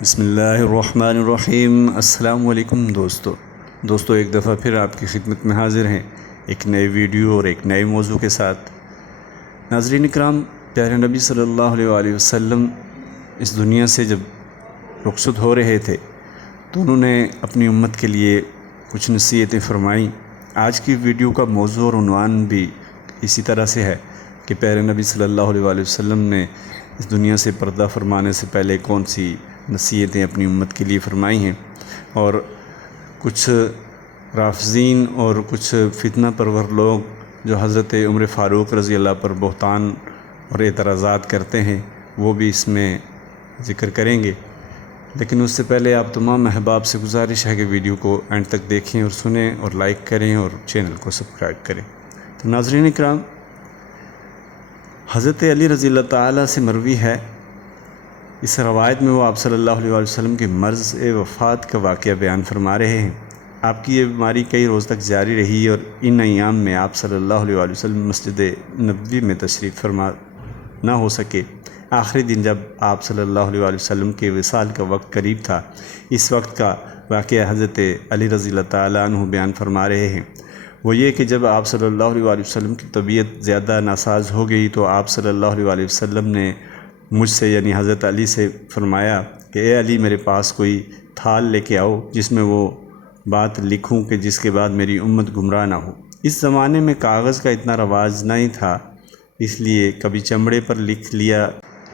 بسم اللہ الرحمن الرحیم۔ السلام علیکم دوستو ایک دفعہ پھر آپ کی خدمت میں حاضر ہیں ایک نئے ویڈیو اور ایک نئے موضوع کے ساتھ۔ ناظرین اکرام، پیارے نبی صلی اللہ علیہ وآلہ وسلم اس دنیا سے جب رخصت ہو رہے تھے تو انہوں نے اپنی امت کے لیے کچھ نصیحتیں فرمائیں۔ آج کی ویڈیو کا موضوع اور عنوان بھی اسی طرح سے ہے کہ پیارے نبی صلی اللہ علیہ وآلہ وسلم نے اس دنیا سے پردہ فرمانے سے پہلے کون سی نصیحتیں اپنی امت کے لیے فرمائی ہیں، اور کچھ رافضین اور کچھ فتنہ پرور لوگ جو حضرت عمر فاروق رضی اللہ پر بہتان اور اعتراضات کرتے ہیں وہ بھی اس میں ذکر کریں گے۔ لیکن اس سے پہلے آپ تمام احباب سے گزارش ہے کہ ویڈیو کو اینڈ تک دیکھیں اور سنیں اور لائک کریں اور چینل کو سبسکرائب کریں۔ تو ناظرین اکرام، حضرت علی رضی اللہ تعالیٰ سے مروی ہے، اس روایت میں وہ آپ صلی اللہ علیہ وسلم کے مرض وفات کا واقعہ بیان فرما رہے ہیں۔ آپ کی یہ بیماری کئی روز تک جاری رہی اور ان ایام میں آپ صلی اللہ علیہ وسلم مسجد نبوی میں تشریف فرما نہ ہو سکے۔ آخری دن جب آپ صلی اللہ علیہ وسلم کے وصال کا وقت قریب تھا، اس وقت کا واقعہ حضرت علی رضی اللہ تعالیٰ عنہ بیان فرما رہے ہیں۔ وہ یہ کہ جب آپ صلی اللہ علیہ وسلم کی طبیعت زیادہ ناساز ہو گئی تو آپ صلی اللہ علیہ وسلم نے مجھ سے یعنی حضرت علی سے فرمایا کہ اے علی، میرے پاس کوئی تھال لے کے آؤ جس میں وہ بات لکھوں کہ جس کے بعد میری امت گمراہ نہ ہو۔ اس زمانے میں کاغذ کا اتنا رواج نہیں تھا، اس لیے کبھی چمڑے پر لکھ لیا،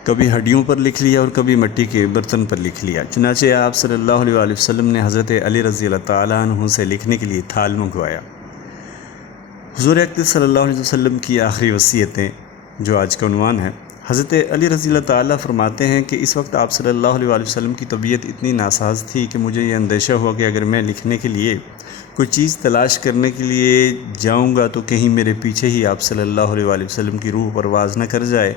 کبھی ہڈیوں پر لکھ لیا اور کبھی مٹی کے برتن پر لکھ لیا۔ چنانچہ آپ صلی اللہ علیہ وسلم نے حضرت علی رضی اللہ تعالیٰ عنہ سے لکھنے کے لیے تھال منگوایا۔ حضور اقدس صلی اللہ علیہ وسلم کی آخری وصیتیں جو آج کا عنوان ہے۔ حضرت علی رضی اللہ تعالیٰ فرماتے ہیں کہ اس وقت آپ صلی اللہ علیہ وسلم کی طبیعت اتنی ناساز تھی کہ مجھے یہ اندیشہ ہوا کہ اگر میں لکھنے کے لیے کوئی چیز تلاش کرنے کے لیے جاؤں گا تو کہیں میرے پیچھے ہی آپ صلی اللہ علیہ وسلم کی روح پرواز نہ کر جائے۔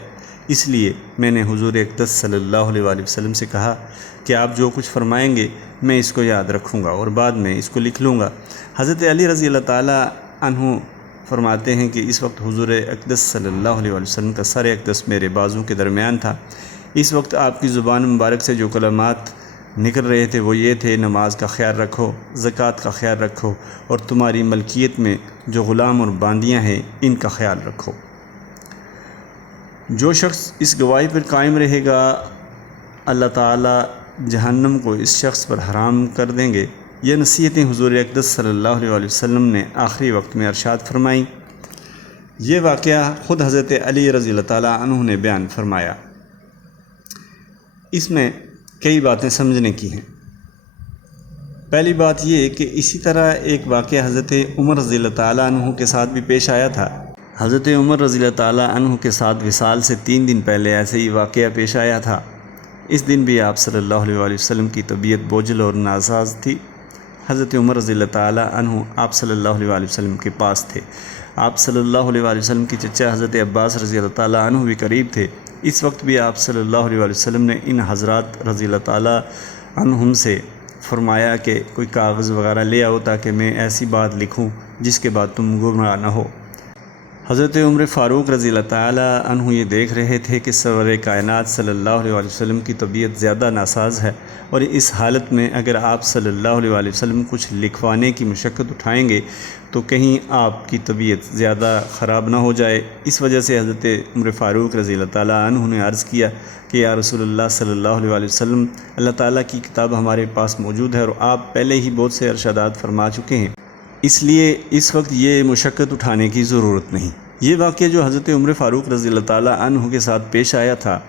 اس لیے میں نے حضور اقدس صلی اللہ علیہ وسلم سے کہا کہ آپ جو کچھ فرمائیں گے میں اس کو یاد رکھوں گا اور بعد میں اس کو لکھ لوں گا۔ حضرت علی رضی اللہ تعالیٰ عنہ فرماتے ہیں کہ اس وقت حضور اقدس صلی اللہ علیہ وسلم کا سر اقدس میرے بازوں کے درمیان تھا۔ اس وقت آپ کی زبان مبارک سے جو کلمات نکل رہے تھے وہ یہ تھے: نماز کا خیال رکھو، زکوٰۃ کا خیال رکھو، اور تمہاری ملکیت میں جو غلام اور باندیاں ہیں ان کا خیال رکھو۔ جو شخص اس گواہی پر قائم رہے گا اللہ تعالیٰ جہنم کو اس شخص پر حرام کر دیں گے۔ یہ نصیحتیں حضور اقدس صلی اللہ علیہ وسلم نے آخری وقت میں ارشاد فرمائیں۔ یہ واقعہ خود حضرت علی رضی اللہ تعالیٰ عنہ نے بیان فرمایا۔ اس میں کئی باتیں سمجھنے کی ہیں۔ پہلی بات یہ کہ اسی طرح ایک واقعہ حضرت عمر رضی اللہ تعالیٰ عنہ کے ساتھ بھی پیش آیا تھا۔ حضرت عمر رضی اللہ تعالیٰ عنہ کے ساتھ وصال سے 3 دن پہلے ایسے ہی واقعہ پیش آیا تھا۔ اس دن بھی آپ صلی اللہ علیہ وسلم کی طبیعت بوجھل اور ناساز تھی۔ حضرت عمر رضی اللہ تعالیٰ عنہ آپ صلی اللہ علیہ وسلم کے پاس تھے۔ آپ صلی اللہ علیہ وسلم کی چچا حضرت عباس رضی اللہ تعالیٰ عنہ بھی قریب تھے۔ اس وقت بھی آپ صلی اللہ علیہ وسلم نے ان حضرات رضی اللہ تعالیٰ عنہم سے فرمایا کہ کوئی کاغذ وغیرہ لے آؤ تاکہ میں ایسی بات لکھوں جس کے بعد تم گمراہ نہ ہو۔ حضرت عمر فاروق رضی اللہ تعالیٰ عنہ یہ دیکھ رہے تھے کہ سرور کائنات صلی اللہ علیہ وسلم کی طبیعت زیادہ ناساز ہے، اور اس حالت میں اگر آپ صلی اللہ علیہ وسلم کچھ لکھوانے کی مشقت اٹھائیں گے تو کہیں آپ کی طبیعت زیادہ خراب نہ ہو جائے۔ اس وجہ سے حضرت عمر فاروق رضی اللہ تعالیٰ عنہ نے عرض کیا کہ یا رسول اللہ صلی اللہ علیہ وسلم، اللہ تعالیٰ کی کتاب ہمارے پاس موجود ہے اور آپ پہلے ہی بہت سے ارشادات فرما چکے ہیں، اس لیے اس وقت یہ مشقت اٹھانے کی ضرورت نہیں۔ یہ واقعہ جو حضرت عمر فاروق رضی اللہ تعالیٰ عنہ کے ساتھ پیش آیا تھا،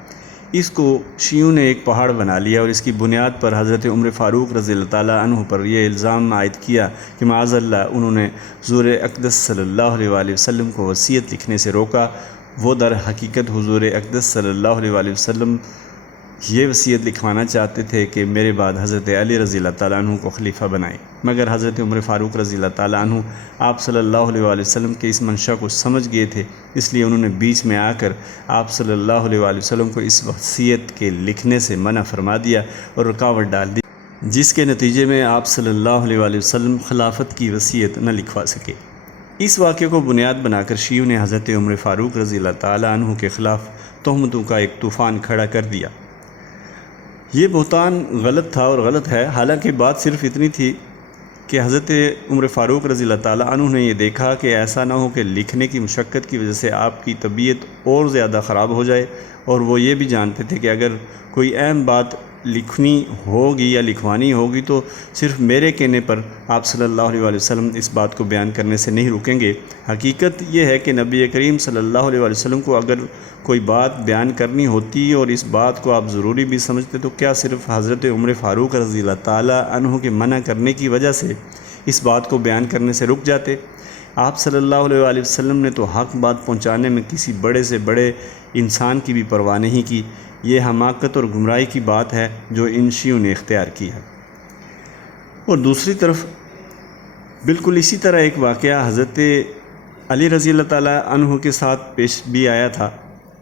اس کو شیعوں نے ایک پہاڑ بنا لیا اور اس کی بنیاد پر حضرت عمر فاروق رضی اللہ تعالیٰ عنہ پر یہ الزام عائد کیا کہ معاذ اللہ انہوں نے حضور اقدس صلی اللہ علیہ وسلم کو وصیت لکھنے سے روکا۔ وہ در حقیقت حضور اقدس صلی اللہ علیہ وسلم یہ وصیت لکھوانا چاہتے تھے کہ میرے بعد حضرت علی رضی اللہ تعالیٰ عنہ کو خلیفہ بنائیں، مگر حضرت عمر فاروق رضی اللہ تعالیٰ عنہ آپ صلی اللہ علیہ وسلم کے اس منشا کو سمجھ گئے تھے، اس لیے انہوں نے بیچ میں آ کر آپ صلی اللہ علیہ وسلم کو اس وصیت کے لکھنے سے منع فرما دیا اور رکاوٹ ڈال دی، جس کے نتیجے میں آپ صلی اللہ علیہ وسلم خلافت کی وصیت نہ لکھوا سکے۔ اس واقعے کو بنیاد بنا کر شیعوں نے حضرت عمر فاروق رضی اللہ تعالیٰ عنہ کے خلاف تہمتوں کا ایک طوفان کھڑا کر دیا۔ یہ بہتان غلط تھا اور غلط ہے، حالانکہ بات صرف اتنی تھی کہ حضرت عمر فاروق رضی اللہ تعالیٰ عنہ نے یہ دیکھا کہ ایسا نہ ہو کہ لکھنے کی مشقت کی وجہ سے آپ کی طبیعت اور زیادہ خراب ہو جائے، اور وہ یہ بھی جانتے تھے کہ اگر کوئی اہم بات لکھنی ہوگی یا لکھوانی ہوگی تو صرف میرے کہنے پر آپ صلی اللہ علیہ وآلہ وسلم اس بات کو بیان کرنے سے نہیں رکیں گے۔ حقیقت یہ ہے کہ نبی کریم صلی اللہ علیہ وآلہ وسلم کو اگر کوئی بات بیان کرنی ہوتی اور اس بات کو آپ ضروری بھی سمجھتے تو کیا صرف حضرت عمر فاروق رضی اللہ تعالیٰ عنہ کے منع کرنے کی وجہ سے اس بات کو بیان کرنے سے رک جاتے؟ آپ صلی اللہ علیہ وآلہ وسلم نے تو حق بات پہنچانے میں کسی بڑے سے بڑے انسان کی بھی پرواہ نہیں کی۔ یہ حماقت اور گمراہی کی بات ہے جو ان شیعوں نے اختیار کی ہے۔ اور دوسری طرف بالکل اسی طرح ایک واقعہ حضرت علی رضی اللہ تعالیٰ عنہ کے ساتھ پیش بھی آیا تھا،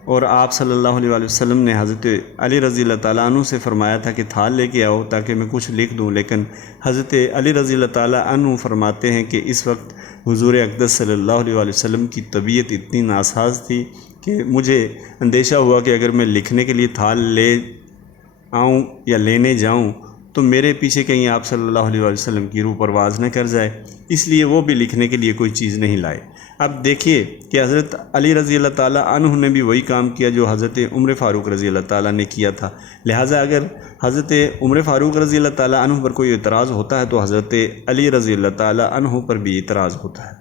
اور آپ صلی اللہ علیہ وآلہ وسلم نے حضرت علی رضی اللہ تعالیٰ عنہ سے فرمایا تھا کہ تھال لے کے آؤ تاکہ میں کچھ لکھ دوں، لیکن حضرت علی رضی اللہ تعالیٰ عنہ فرماتے ہیں کہ اس وقت حضور اقدس صلی اللہ علیہ وآلہ وسلم کی طبیعت اتنی ناساز تھی کہ مجھے اندیشہ ہوا کہ اگر میں لکھنے کے لیے تھال لے آؤں یا لینے جاؤں تو میرے پیچھے کہیں آپ صلی اللہ علیہ وآلہ وسلم کی روح پرواز نہ کر جائے، اس لیے وہ بھی لکھنے کے لیے کوئی چیز نہیں لائے۔ اب دیکھیے کہ حضرت علی رضی اللہ تعالیٰ عنہ نے بھی وہی کام کیا جو حضرت عمر فاروق رضی اللہ تعالیٰ نے کیا تھا، لہٰذا اگر حضرت عمر فاروق رضی اللہ تعالیٰ عنہ پر کوئی اعتراض ہوتا ہے تو حضرت علی رضی اللہ تعالیٰ عنہ پر بھی اعتراض ہوتا ہے،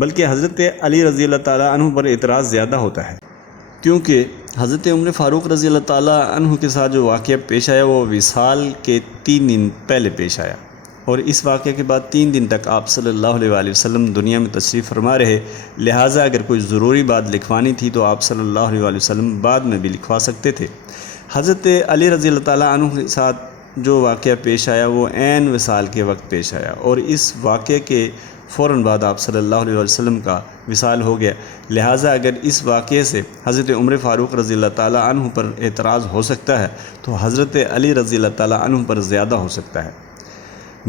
بلکہ حضرت علی رضی اللہ تعالیٰ عنہ پر اعتراض زیادہ ہوتا ہے، کیونکہ حضرت عمر فاروق رضی اللہ تعالیٰ عنہ کے ساتھ جو واقعہ پیش آیا وہ وصال کے 3 دن پہلے پیش آیا، اور اس واقعے کے بعد 3 دن تک آپ صلی اللہ علیہ وآلہ وسلم دنیا میں تشریف فرما رہے، لہٰذا اگر کوئی ضروری بات لکھوانی تھی تو آپ صلی اللہ علیہ وآلہ وسلم بعد میں بھی لکھوا سکتے تھے۔ حضرت علی رضی اللہ تعالیٰ عنہ کے ساتھ جو واقعہ پیش آیا وہ عین وصال کے وقت پیش آیا، اور اس واقعے کے فوراً بعد آپ صلی اللہ علیہ وآلہ وسلم کا وصال ہو گیا، لہٰذا اگر اس واقعے سے حضرت عمر فاروق رضی اللہ تعالیٰ عنہ پر اعتراض ہو سکتا ہے تو حضرت علی رضی اللہ تعالیٰ عنہ پر زیادہ ہو سکتا ہے۔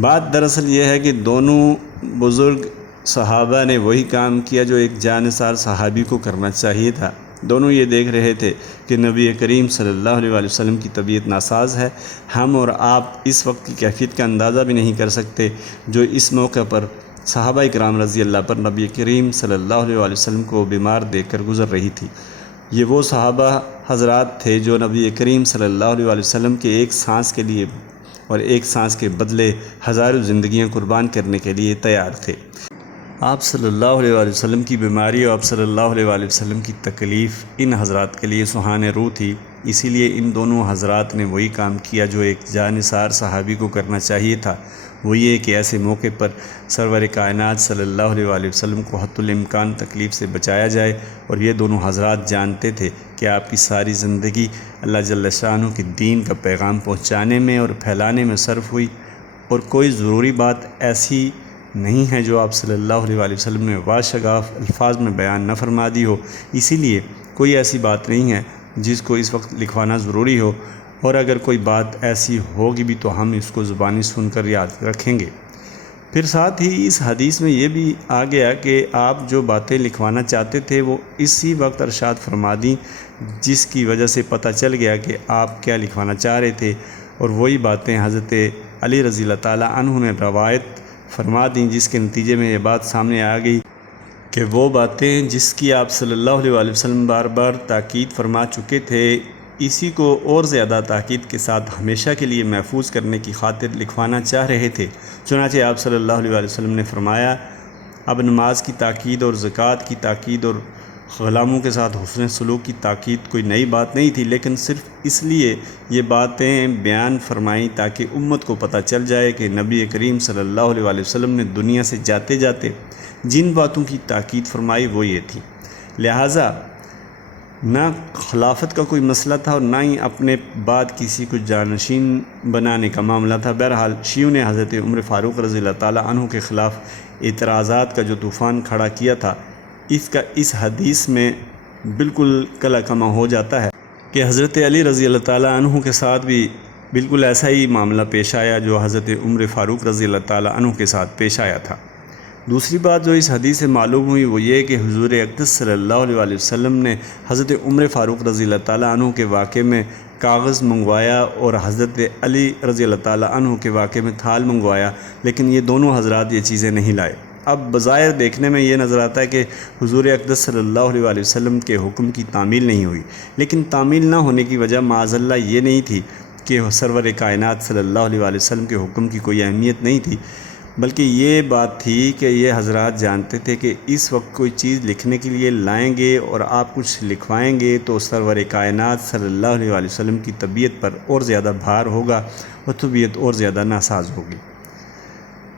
بات دراصل یہ ہے کہ دونوں بزرگ صحابہ نے وہی کام کیا جو ایک جانثار صحابی کو کرنا چاہیے تھا۔ دونوں یہ دیکھ رہے تھے کہ نبی کریم صلی اللہ علیہ وآلہ وسلم کی طبیعت ناساز ہے، ہم اور آپ اس وقت کی کیفیت کا اندازہ بھی نہیں کر سکتے جو اس موقع پر صحابہ کرام رضی اللہ پر نبی کریم صلی اللہ علیہ وآلہ وسلم کو بیمار دیکھ کر گزر رہی تھی۔ یہ وہ صحابہ حضرات تھے جو نبی کریم صلی اللہ علیہ وآلہ وسلم کے ایک سانس کے لیے اور ایک سانس کے بدلے ہزاروں زندگیاں قربان کرنے کے لیے تیار تھے۔ آپ صلی اللہ علیہ وآلہ وسلم کی بیماری اور آپ صلی اللہ علیہ وآلہ وسلم کی تکلیف ان حضرات کے لیے سہانے روح تھی، اسی لیے ان دونوں حضرات نے وہی کام کیا جو ایک جانثار صحابی کو کرنا چاہیے تھا، وہ یہ کہ ایسے موقع پر سرور کائنات صلی اللہ علیہ وآلہ وسلم کو حتی الامکان تکلیف سے بچایا جائے، اور یہ دونوں حضرات جانتے تھے کہ آپ کی ساری زندگی اللہ جل شانہ کے دین کا پیغام پہنچانے میں اور پھیلانے میں صرف ہوئی، اور کوئی ضروری بات ایسی نہیں ہے جو آپ صلی اللہ علیہ وآلہ وسلم نے واشگاف الفاظ میں بیان نہ فرما دی ہو، اسی لیے کوئی ایسی بات نہیں ہے جس کو اس وقت لکھوانا ضروری ہو، اور اگر کوئی بات ایسی ہوگی بھی تو ہم اس کو زبانی سن کر یاد رکھیں گے۔ پھر ساتھ ہی اس حدیث میں یہ بھی آ گیا کہ آپ جو باتیں لکھوانا چاہتے تھے وہ اسی وقت ارشاد فرما دیں، جس کی وجہ سے پتہ چل گیا کہ آپ کیا لکھوانا چاہ رہے تھے، اور وہی باتیں حضرت علی رضی اللہ تعالیٰ عنہ نے روایت فرما دیں، جس کے نتیجے میں یہ بات سامنے آ گئی کہ وہ باتیں جس کی آپ صلی اللہ علیہ وآلہ وسلم بار بار تاکید فرما چکے تھے، اسی کو اور زیادہ تاکید کے ساتھ ہمیشہ کے لیے محفوظ کرنے کی خاطر لکھوانا چاہ رہے تھے۔ چنانچہ آپ صلی اللہ علیہ وآلہ وسلم نے فرمایا، اب نماز کی تاکید اور زکوٰۃ کی تاکید اور غلاموں کے ساتھ حسن سلوک کی تاکید کوئی نئی بات نہیں تھی، لیکن صرف اس لیے یہ باتیں بیان فرمائیں تاکہ امت کو پتہ چل جائے کہ نبی کریم صلی اللہ علیہ وآلہ وسلم نے دنیا سے جاتے جاتے جن باتوں کی تاکید فرمائی وہ یہ تھی۔ لہٰذا نہ خلافت کا کوئی مسئلہ تھا اور نہ ہی اپنے بعد کسی کو جانشین بنانے کا معاملہ تھا۔ بہرحال شیعوں نے حضرت عمر فاروق رضی اللہ تعالیٰ عنہ کے خلاف اعتراضات کا جو طوفان کھڑا کیا تھا، اس حدیث میں بالکل کلا کما ہو جاتا ہے کہ حضرت علی رضی اللہ تعالیٰ عنہ کے ساتھ بھی بالکل ایسا ہی معاملہ پیش آیا جو حضرت عمر فاروق رضی اللہ تعالیٰ عنہ کے ساتھ پیش آیا تھا۔ دوسری بات جو اس حدیث سے معلوم ہوئی وہ یہ کہ حضور اقدس صلی اللہ علیہ وآلہ وسلم نے حضرت عمر فاروق رضی اللہ تعالیٰ عنہ کے واقعے میں کاغذ منگوایا اور حضرت علی رضی اللہ تعالیٰ عنہ کے واقعے میں تھال منگوایا، لیکن یہ دونوں حضرات یہ چیزیں نہیں لائے۔ اب بظاہر دیکھنے میں یہ نظر آتا ہے کہ حضور اقدس صلی اللہ علیہ وسلم کے حکم کی تعمیل نہیں ہوئی، لیکن تعمیل نہ ہونے کی وجہ معاذ اللہ یہ نہیں تھی کہ سرور کائنات صلی اللہ علیہ وسلم کے حکم کی کوئی اہمیت نہیں تھی، بلکہ یہ بات تھی کہ یہ حضرات جانتے تھے کہ اس وقت کوئی چیز لکھنے کے لیے لائیں گے اور آپ کچھ لکھوائیں گے تو سرور کائنات صلی اللہ علیہ وسلم کی طبیعت پر اور زیادہ بھار ہوگا اور طبیعت اور زیادہ ناساز ہوگی۔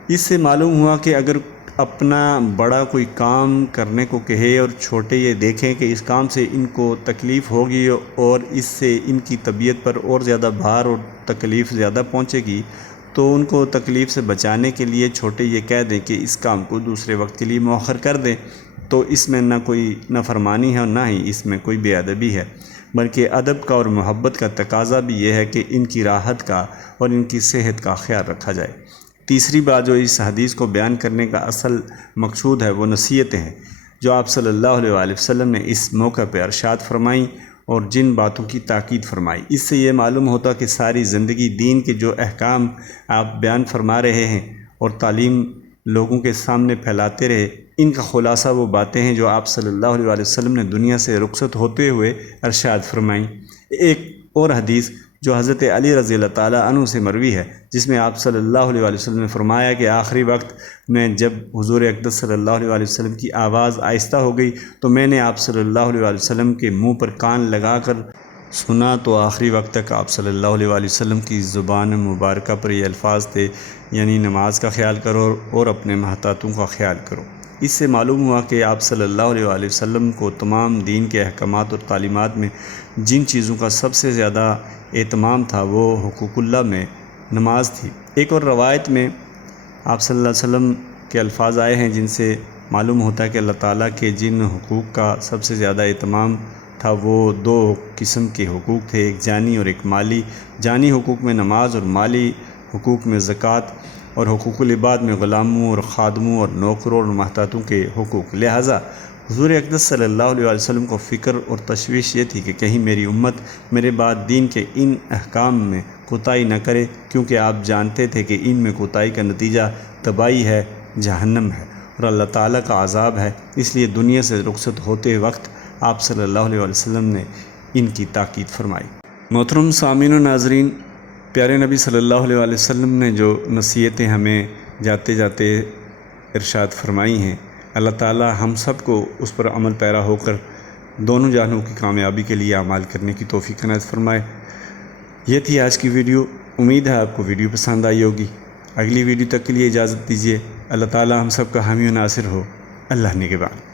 اس سے معلوم ہوا کہ اگر اپنا بڑا کوئی کام کرنے کو کہے اور چھوٹے یہ دیکھیں کہ اس کام سے ان کو تکلیف ہوگی اور اس سے ان کی طبیعت پر اور زیادہ بھار اور تکلیف زیادہ پہنچے گی، تو ان کو تکلیف سے بچانے کے لیے چھوٹے یہ کہہ دیں کہ اس کام کو دوسرے وقت کے لیے مؤخر کر دیں، تو اس میں نہ کوئی نافرمانی ہے اور نہ ہی اس میں کوئی بے ادبی ہے، بلکہ ادب کا اور محبت کا تقاضا بھی یہ ہے کہ ان کی راحت کا اور ان کی صحت کا خیال رکھا جائے۔ تیسری بات جو اس حدیث کو بیان کرنے کا اصل مقصود ہے وہ نصیحتیں ہیں جو آپ صلی اللہ علیہ وسلم نے اس موقع پہ ارشاد فرمائیں اور جن باتوں کی تاکید فرمائی۔ اس سے یہ معلوم ہوتا کہ ساری زندگی دین کے جو احکام آپ بیان فرما رہے ہیں اور تعلیم لوگوں کے سامنے پھیلاتے رہے، ان کا خلاصہ وہ باتیں ہیں جو آپ صلی اللہ علیہ وسلم نے دنیا سے رخصت ہوتے ہوئے ارشاد فرمائیں۔ ایک اور حدیث جو حضرت علی رضی اللہ تعالیٰ عنہ سے مروی ہے، جس میں آپ صلی اللہ علیہ وسلم نے فرمایا کہ آخری وقت میں جب حضور اقدس صلی اللہ علیہ وسلم کی آواز آہستہ ہو گئی تو میں نے آپ صلی اللہ علیہ وسلم کے منہ پر کان لگا کر سنا، تو آخری وقت تک آپ صلی اللہ علیہ وسلم کی زبان مبارکہ پر یہ الفاظ تھے، یعنی نماز کا خیال کرو اور اپنے محتاطوں کا خیال کرو۔ اس سے معلوم ہوا کہ آپ صلی اللہ علیہ وسلم کو تمام دین کے احکامات اور تعلیمات میں جن چیزوں کا سب سے زیادہ اہتمام تھا وہ حقوق اللہ میں نماز تھی۔ ایک اور روایت میں آپ صلی اللہ علیہ وسلم کے الفاظ آئے ہیں جن سے معلوم ہوتا ہے کہ اللہ تعالیٰ کے جن حقوق کا سب سے زیادہ اہتمام تھا وہ دو قسم کے حقوق تھے، ایک جانی اور ایک مالی۔ جانی حقوق میں نماز اور مالی حقوق میں زکوٰۃ، اور حقوق العباد میں غلاموں اور خادموں اور نوکروں اور محتاطوں کے حقوق۔ لہٰذا حضور اقدس صلی اللہ علیہ وسلم کو فکر اور تشویش یہ تھی کہ کہیں میری امت میرے بعد دین کے ان احکام میں کوتاہی نہ کرے، کیونکہ آپ جانتے تھے کہ ان میں کوتاہی کا نتیجہ تباہی ہے، جہنم ہے اور اللہ تعالیٰ کا عذاب ہے۔ اس لیے دنیا سے رخصت ہوتے وقت آپ صلی اللہ علیہ وسلم نے ان کی تاکید فرمائی۔ محترم سامعین و ناظرین، پیارے نبی صلی اللہ علیہ وسلم نے جو نصیحتیں ہمیں جاتے جاتے ارشاد فرمائی ہیں، اللہ تعالیٰ ہم سب کو اس پر عمل پیرا ہو کر دونوں جہانوں کی کامیابی کے لیے اعمال کرنے کی توفیق عنایت فرمائے۔ یہ تھی آج کی ویڈیو، امید ہے آپ کو ویڈیو پسند آئی ہوگی۔ اگلی ویڈیو تک کے لیے اجازت دیجیے۔ اللہ تعالیٰ ہم سب کا حامی و ناصر ہو۔ اللہ نگہبان۔